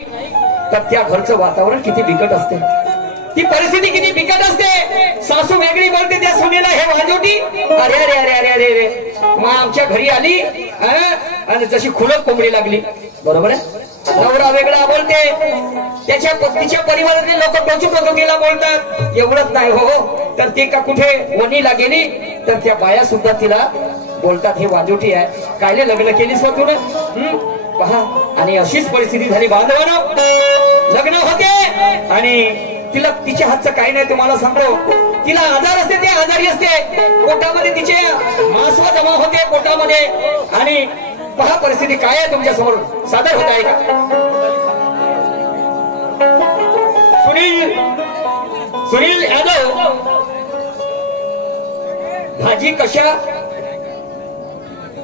तर त्या घरचं वातावरण किती बिकट असते, ती परिस्थिती किती बिकट असते। सासू वेगळी बोलते त्या सुनेला, हे वाजोटी अरे अरे अरे अरे अरे अरे मग आमच्या घरी आली आणि जशी खुलत कोंबडी लागली, बरोबर आहे। नवरा वेगळा बोलते, त्याच्या तिच्या परिवारातले लोक टोचून तिला बोलतात। एवढंच नाही हो, तर ती का कुठे वणीला गेली तर त्या बाया सुद्धा तिला बोलतात हे वाजोटी आहे, कायले लग्न केलीस हो तू पहा। आणि अशीच परिस्थिती झाली बांधवानं, लग्न होते आणि तिला तिच्या हातचं काही नाही तुम्हाला सांगतो। तिला आजार असते, ते आजारी असते, पोटामध्ये तिचे मासवा जमा होते पोटामध्ये। आणि पहा परिस्थिती काय आहे तुमच्या समोर सादर होत आहे का। सुनील यादव भाजी कशा,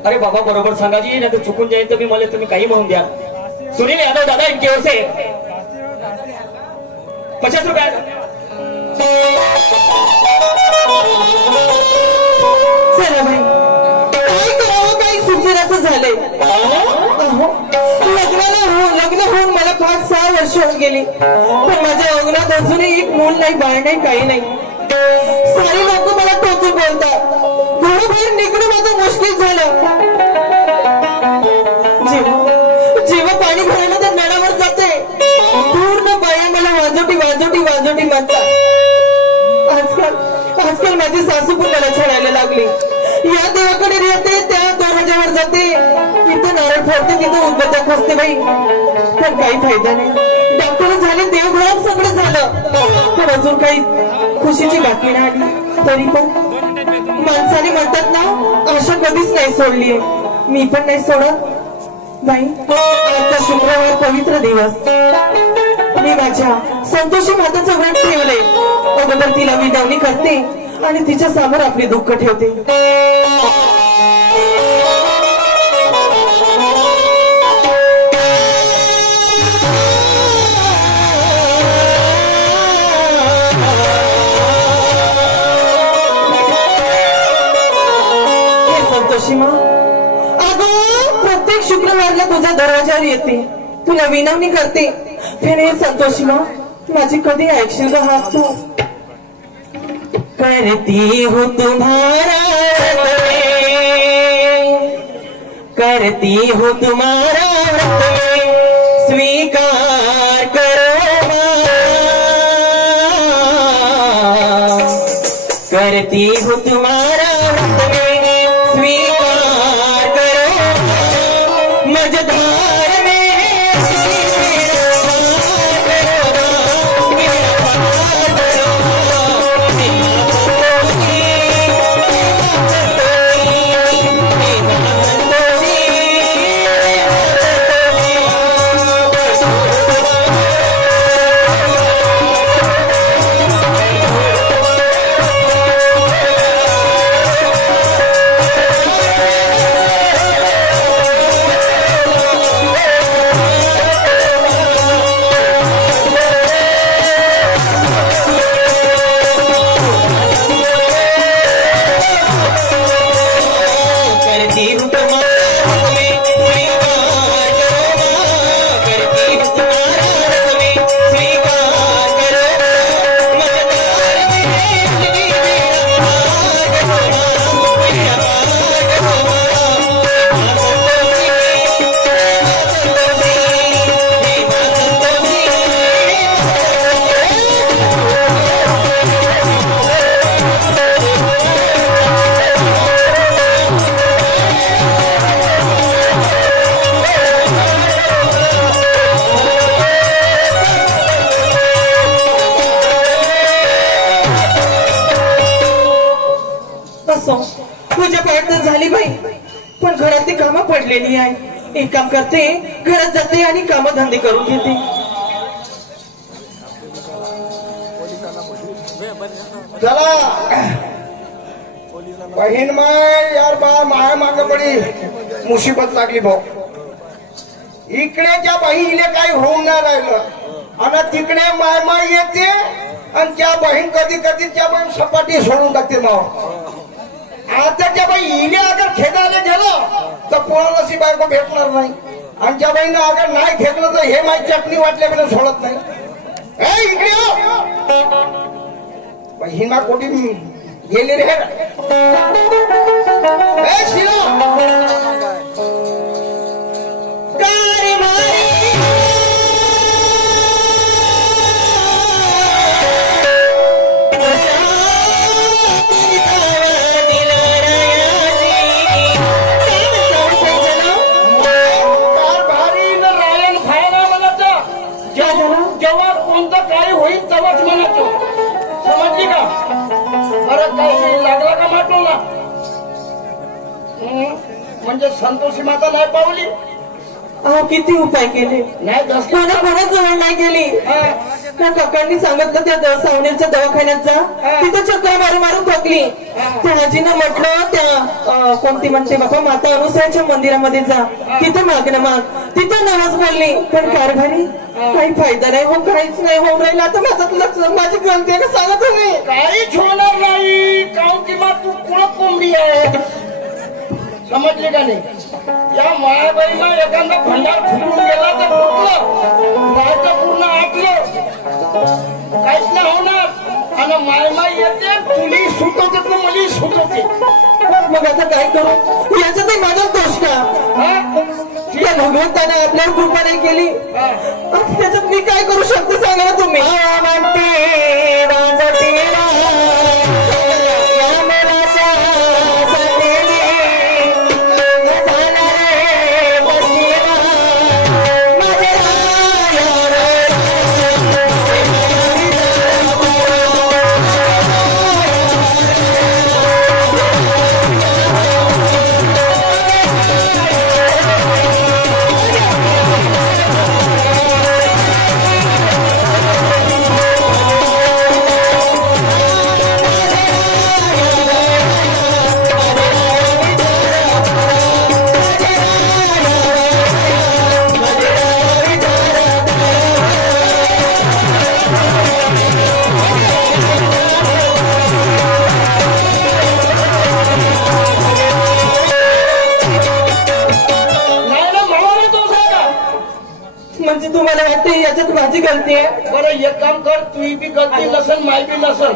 अरे बाबा बरोबर सांगा जी, नाही तर चुकून जाईल तर मी मला तुम्ही काही म्हणून द्या। सुनील यादव दादा इनके ओर से 50 रुपये। चला भाई, काय करावं, काही सुचेनाचं झालंय। लग्न होऊन मला 5-6 वर्ष होऊन गेली, पण माझ्या अंगणात अजूनही एक मूल नाही, बाळ नाही, काही नाही। सारे लोक मला टोचून बोलतात, घराबाहेर निघणं माझं मुश्किल झालं। जेव्हा पाणी भरायला तर नळावर जाते, पूर्ण बाया मला वाजोटी वाजोटी वाजोटी म्हणतात। आजकाल माझी सासू पण मला छळायला लागली। या देवाकडे राहते, त्या दरवाजावर जाते, तिथं नारळ फोडते, तिथं उदबत्त्या खोसते बाई, पण काही फायदा नाही। डॉक्टर झाले, देवघरात सगळं झालं, पण अजून काही खुशीची बातमी नाही आली। तरी पण माणसाने म्हणतात ना, आशा कधीच नाही सोडलीये, मी पण नाही सोडत बाई। आजचा शुक्रवार पवित्र दिवस, मी माझ्या संतोषी माताचं व्रत ठेवले। अगोदर तिला विनवणी करते आणि तिच्या समोर आपले दुःख ठेवते। हे संतोषी मा, अगं प्रत्येक शुक्रवारला तुझ्या दरवाजावर येते, तुला विनवणी करते, फिर हे संतोषी मा माझी कधी ऐकशील का हात तू। करती हूँ तुम्हारा करती हूँ तुम्हारा स्वीकार करो, करती हूँ तुम्हारा स्वीकार करो, मझधार में पूजा पाठ तर झाली बाई, पण घरातली कामं पडलेली आहे। एक काम करते, घरात जाते आणि कामं धंदे करून घेते। चला बहीण माय यार बा माया माग पडी मुसीबत लागली भाऊ। इकडे त्या बहिणीले काही होऊन नाही राहिलं आणि तिकडे माय माय येते आणि त्या बहीण कधी कधी त्या बहीण सपाटी सोडून टाकते नाव। आता त्या बाई इले अगर खेदायला गेलं तर कोणालाच बायको भेटणार नाही। आणि ज्या बाईनं अगर नाही फेकलं तर हे माझी चटणी वाटल्याकडे सोडत नाही. ए इकडे हिना कोटी गेली रे. ए शिला जेव्हा कोणतं काय होईल तेव्हाच म्हणायचो. समजली का? बरं काही लागला का माटोला? म्हणजे संतोषी माता नाही पावली. अहो किती उपाय केले नाही कोणाच जवळ नाही गेली. त्या काकांनी सांगितलं त्या सावनेरच्या दवाखान्यात जा. तिथं चक्र मारून मारून थकली. त्या आजीनं म्हटलं त्या कोणती म्हणते बाबा माता अनुसयाच्या मंदिरामध्ये जा. तिथं मागणं माग. तिथं नमाज बोलली. पण कारभारी काही फायदा नाही हो. काहीच नाही होऊन राहिलं. आता माझं लक्ष माझी गलती आहे सांगा तुम्ही. काहीच होणार नाही. काऊन की मा तू कुणा कोंबडी आहे. समजली का नाही? या मायाबाईला एखादा भंडार फुटून गेला तर फुटलं माझं पूर्ण आटलं काहीच नाही होणार. आणि मायमाई येते तुली सुटवते तर मुली सुटवते. मग आता काय करू? याच्यातही माझाच दोष का? या भगवंताने आपल्यावर कृपा नाही केली. त्याच्यात मी काय करू शकते सांगा ना तुम्ही. म्हणजे तुम्हाला वाटतं याच्यात माझी गलती आहे? बरं एक काम कर. तुही बी गलती नसन माय बी नसन.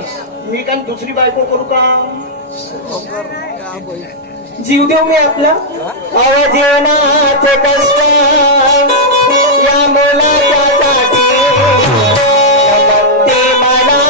मी काय दुसरी बायको करू का? जीव देऊ मी आपला. जीवनाचे कष्ट या मुलाच्यासाठी ते मला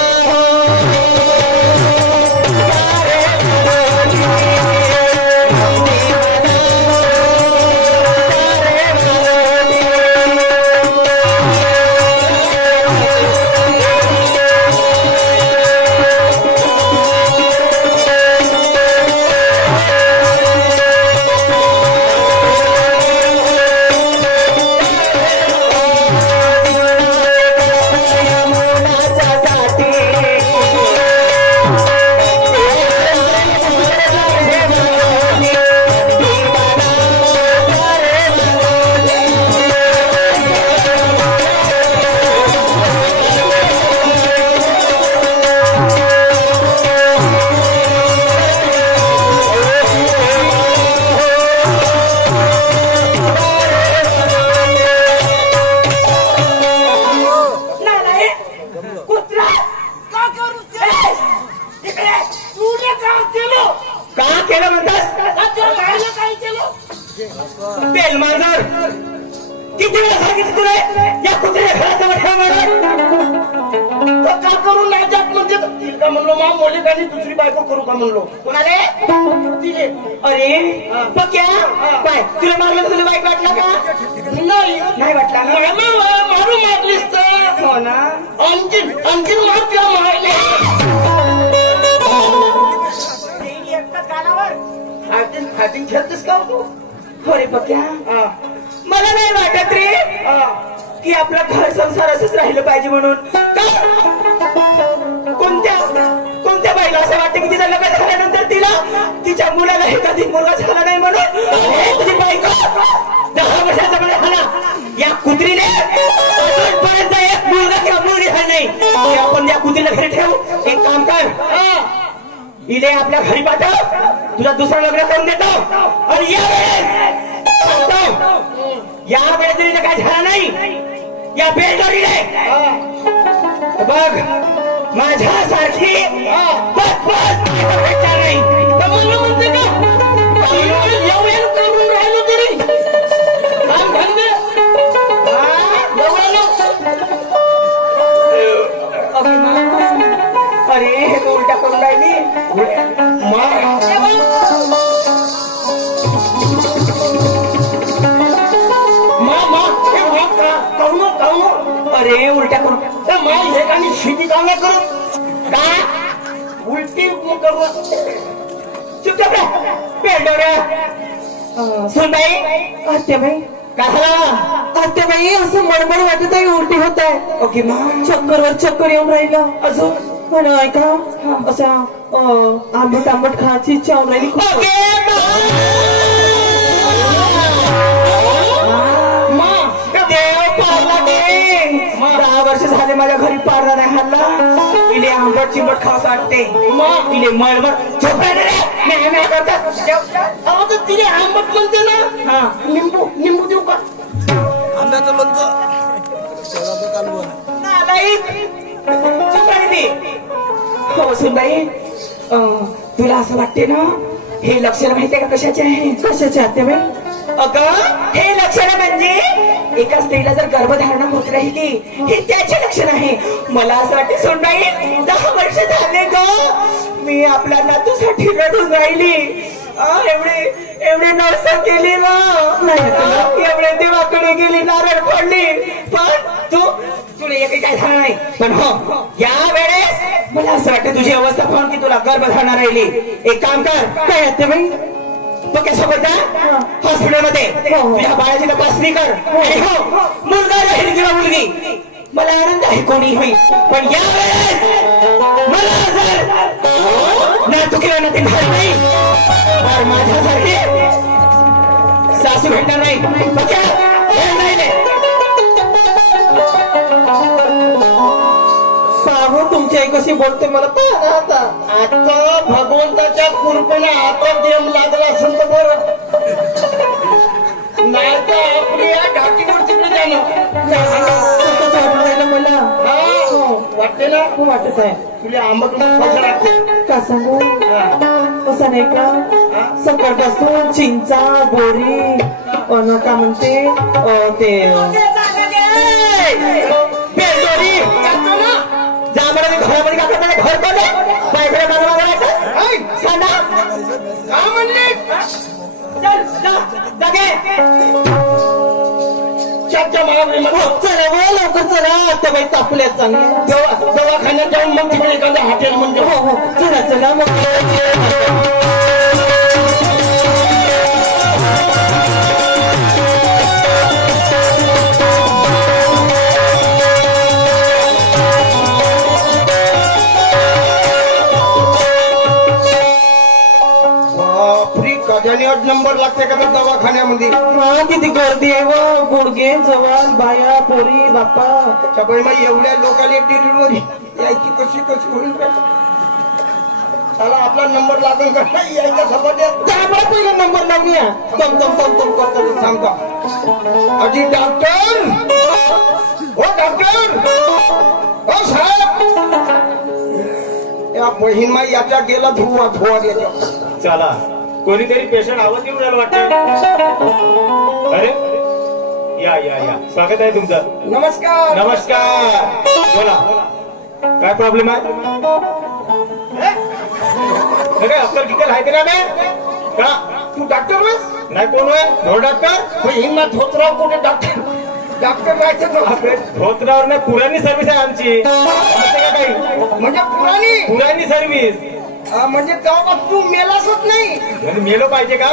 बेल मांजर किती वेळा सांगितलं तुला या कुत्र्या घराचा मोठा म्हणून का करू नाही जात म्हणजे तिला का म्हणलो मा मोलिकानी दुसरी बायको करू का म्हणलो. कोणाले तिले. अरे पक्या काय तुला मारलं तुला वाईट वाटलं का? नाही वाटला ना. मारू मारलीस तर हो ना. आणखी मार तुला मारले. एकटाच कानावर फायटिंग खेळतेस का तू? अरे पक्या मला नाही वाटत रे की आपला घर संसार असंच राहिलं पाहिजे म्हणून. कोणत्या बाईला असं वाटतं की तिचं लग्न झाल्यानंतर तिला तिच्या मुलाला एखादी मुलगा झाला नाही म्हणून तुझी बायको 10 वर्षाचा मुलगा झाला. या कुत्रीने अजूनपर्यंत एक मुलगा किंवा मुलगी झाली नाही. आपण या कुत्रीला घरी ठेवू. एक काम कर इले आपल्या घरी पाठव. तुझा दुसरं लग्न करून देतो आणि यावेळेस या वेळेस काय झालं नाही या बेलडोरीने बघ माझ्यासारखी बस बस भेटणार नाही तर मला म्हणते का एवढ्या करून राहिलो तरी काम धंदे अरे हे उलट्या करून राहिली अरे उलट्या करून हे का मी शिटी काम नाही करू का उलटी करू चुपचाप पेंडोऱ्या सुनबाई आत्याबाई आत्याबाई असं मळमळ वाटत आहे उलटी होत आहे ओके मग चक्करवर चक्कर येऊन राहिलं अजून पण ऐका असा आंबट आंबट खायची इच्छा होऊन राहिली देव पारला ते 10 वर्ष झाले माझ्या घरी पारला नाही हल्ला इले आंबट चिंबट खावं वाटते इले मळमळ झोपायला करतात तिने आंबट म्हणते ना हा निंबू देऊ का आंब्याचं लोणचं हो सुनबाई तुला असं वाटते ना हे लक्षण माहितीये का कशाचे आहे कशाचे आत्याबाई अगं हे लक्षण म्हणजे एका स्त्रीला जर गर्भधारणा होत राहिली हे त्याचे लक्षण आहे मला असं वाटते सुनबाई 10 वर्ष झाले ग मी आपल्या नातूसाठी रडून राहिली एवढे नर्स केली ना एवढे देवाकडे गेली नारळ फोडली पण तुला एक काय झालं नाही पण हो या वेळेस मला असं वाटतं तुझी अवस्था पाहून की तुला गर्भधारणा राहिली एक काम कर काय आत्याबाई तो सोबत जा हॉस्पिटलमध्ये तुझ्या बाळाची तपासणी कर आणि हो मुलगा राहील किंवा मुलगी मला आनंद आहे कोणी होईल पण या वेळेस मला जर नातू किंवा नाती झाली नाही तर माझ्यासारखी सासू भेटणार नाही पाहू तुमची आई कशी बोलते मला पाहा आता आता भगवंताच्या कृपेने आता देम लागला असेल तर बरं नाही तर आपली या घाटीवर तिकडे जाणं मला वाटते ना वाटत आहे तुला आंबट लागते का सांगू असं नाही का सकाळपासून चिंचा बोरी अन का म्हणते ते बेलदोरी जा मला घरामध्ये का करता घर पडले बायकडे मला मागा सांगा का म्हणले जागे चला लवकर चला आत्याबाई तापल्या चांगल्या दवाखान्यात जाऊन मग तिकडे एखाद्या हॉटेल म्हणजे हो हो चला चला मग कधी नंबर लागते का दवाखान्यामध्ये किती गर्दी आहे व गुडघे जवान बाया पोरी बाप्पा सगळे मग एवढ्या लोकांनी डिलिव्हरी यायची कशी होईल का चला आपला नंबर लागेल का नाही यायच्या सोबत पहिला नंबर लागूया तम तम तम तम करता सांगता आधी डॉक्टर हो डॉक्टर हो साहेब या बहीण माई याच्या गेला धुवा याच्या चला कोणीतरी पेशंट आवाज येऊन राहिला वाटतं अरे या या या स्वागत आहे तुमचं नमस्कार नमस्कार बोला काय प्रॉब्लेम आहे काय अक्कल गिकल आहे का नाही का तू डॉक्टर नाही कोण आहे नो डॉक्टर हिंमत धोतराव कुठे डॉक्टर डॉक्टर राहायचं धोतरावर नाही पुराणी सर्व्हिस आहे आमची का काही म्हणजे पुराणी सर्व्हिस म्हणजे तेव्हा तू मेलासच नाही म्हणजे मेलो पाहिजे का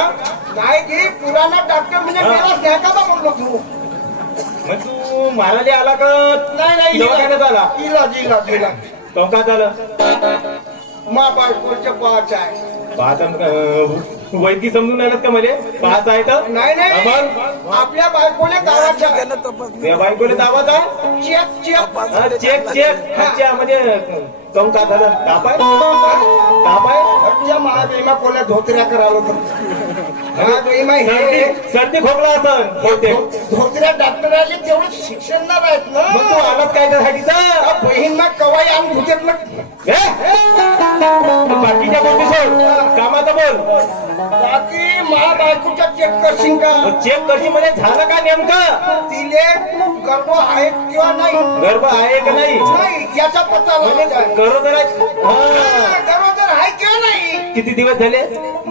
काय की पुराणा डॉक्टर म्हणजे मेलाच नाही का बा म्हणलो तू मग तू मारायला आला का नाही दवाखान्यात आला इला तो का झालं मा बायकोच्या पाच आहे पाहता वैद्य समजून आलात का मला पाहत आहे तर नाही आपल्या बायकोने गावाच्या त्या बायकोले दावाचा चेक चेक म्हणजे कम का झालं ताप आहे महादेवा कोल्या धोत्र्या करावं हा बाई माय हे सर्दी खोकला असं बहुतेक. धोत्र्या डॉक्टर आले तेवढं शिक्षण ना राहत ना मग तू आलात काय त्यासाठीचा हा बहीण मग कवाई आम धुतेत मग बाकीच्या गोष्टी सोड, कामाचं बोल. बाकी मा बायकोच्या चेक करशील का चेक करशी म्हणजे झालं का नेमकं? तिले गर्भ आहेत किंवा नाही गर्भ आहे का नाही नाही याचा पत्ता म्हणजे लावायचा गरोदर आहे. हा. गरोदर आहे किंवा नाही किती दिवस झाले?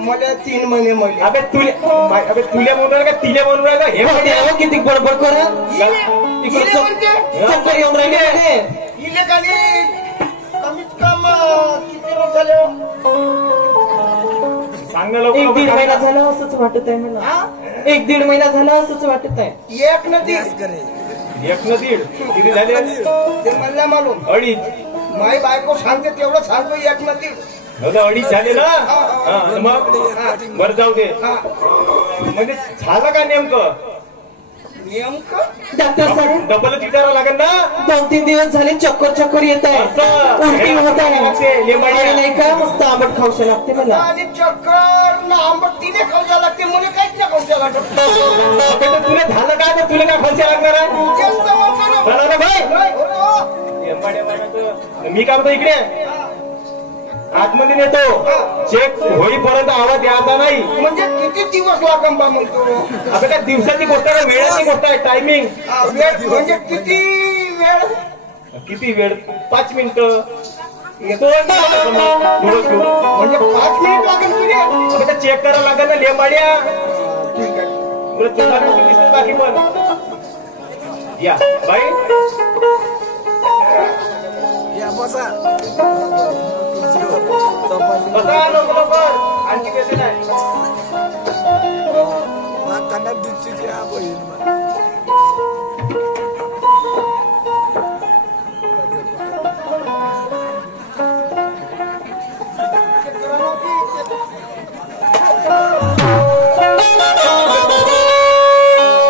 मला 3 महिने मले अबे तुल्या म्हणून राहिला का तिल्या म्हणून राहिला हे हो, माहिती आहे? देव किती बडबड करा इले म्हणते चक्कर येऊन राहिले मध्ये. इले कानी कमीत कम किती रोज झाले हो? सांग ना एक दीड लवकर. महिना झाला असंच वाटत आहे मला. हा? 1-1.5 महिना झाला असंच वाटत आहे. एक नदी एक न दीड किती झाले? ते मला मालूम 2.5. माई बायको सांगते तेवढं सांगतो एक नदी 2.5 झाले ना. हा, मग बरं जाऊ दे. हा म्हणजे झालं का नेमकं? नेमकं डॉक्टर साहेब डबल विचारावं लागेल ना. 2-3 दिवस झाले चक्कर येत आहे, असं. उलटी होत आहे लागते, लिंबाडी. आणि नाही का मस्त आंबट खाऊशा लागते मला. आणि चक्कर ना आंबट तिने खाऊया लागते मला काहीच नाही खाऊया लागत अबे तर तुला झालं काय तर तुला काय खायचं लागणार आहे? तेच तर म्हणतो ना. चला रे भाई. हो. लिंबाड्या बाळाचं. मी काय म्हणतो इकडे आतमध्ये नेतो. चेक होईपर्यंत आवाज द्यायचा नाही. म्हणजे किती दिवस लागन बा म्हणतो आता काय दिवसाची गोष्ट आहे, वेळाची गोष्ट आहे. टायमिंग वेळ म्हणजे किती वेळ किती वेळ? 5 मिनिटं. येतो ना पुढं घेऊन. म्हणजे 5 मिनिट लागेल तुझे आता त्या चेक करायला लागेल ना लेंबाड्या. ठीक आहे तुला चुना बिस्कुट दिसते बाकी पण. या बाई बसा लवकर. आणखी पैसे नाही.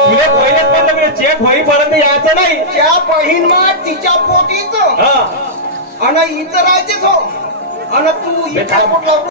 तुला पहिलेच म्हणलं मी चेक होईपर्यंत यायचं नाही. त्या बहीण मग तिच्या पोटीच हा आणि इथं राहायचेच हो आणि तू इथं पोट लावून